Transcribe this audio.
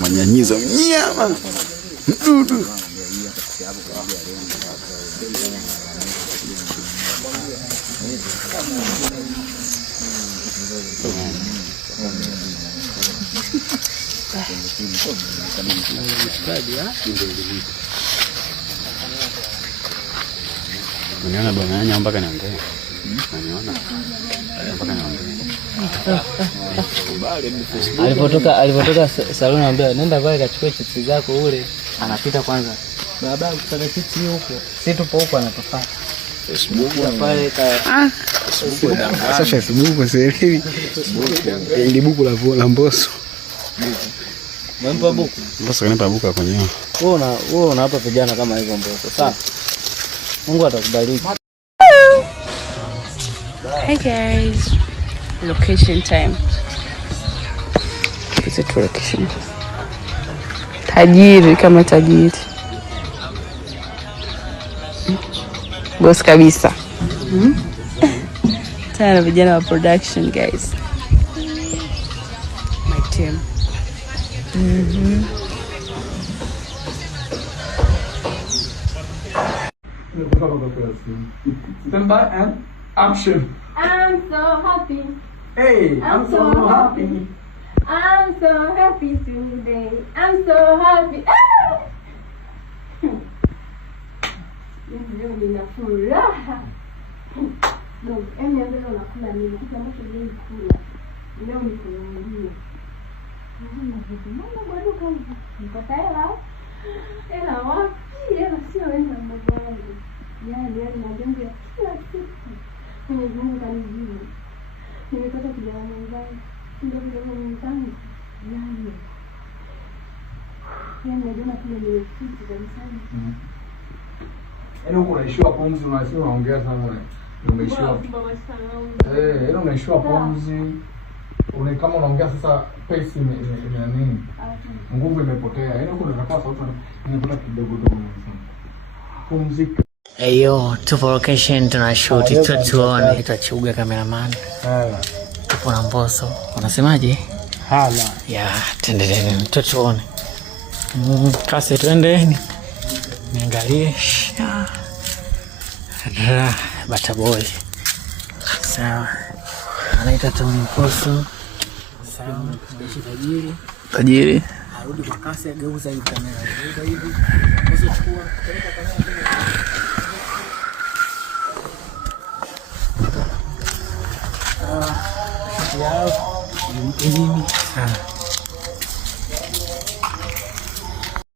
Manyanyiza mnyama. Mdudu. Unaona bwana nyanya mpaka niongee. Unaona? Mpaka niongee. Alipotoka saluni anambia nenda pale kachukue chips zako ule. Anapita kwanza. Baba kutaka chips huko. Sisi tupo huko anatufuata. Facebook pale sasa Facebook sielewi. Ile buku la Mbosso. Mwempa buku. Mbosso kanipa buku kwenye. Wewe unawapa vijana kama hivyo Mbosso. Sawa. Mungu atakubariki. Hi guys. Location time. Visit location. Tajiri kama tajiri. Boss kabisa. Tana vijana wa production guys. My team. Stand by and action. I'm so happy. Hey, I'm so happy. I'm so happy today. I'm so happy. Leo nina furaha. Ndio, leo nakula nini? Kitu ambacho leo kula. Leo ni kununulia. Mama bado kazi. Nipata hela. Hela wapi? Hela sio wenda mmoja. Yani majengo ya kila siku. Mwenyezi Mungu kanijibu. Nimepata kijana mwenzangu. Ndio mwenzangu. Yani najua kile ni kitu kabisa. Yaani uko unaishiwa pumzi, unasema unaongea sana wewe. Umeishiwa. Yaani unaishiwa pumzi. Kama unaongea sasa pace ni nini? Nguvu imepotea. Yaani uko unakaa sauti inapata kidogo kidogo sana. Pumzika. Eyo, tupo location tunashoot tuone. Itachuga cameraman. Tupo na Mbosso. Unasemaje? Hala. Ya, tendeni tuone. Kasi twendeni. Niangalie. Bata boy. Sawa. Anaita Tony Mbosso. Sawa. Tajiri. Arudi kwa kasi ageuza hii kamera. Geuza hivi. Mbosso chukua, peleka kamera. Yao. Ni mimi.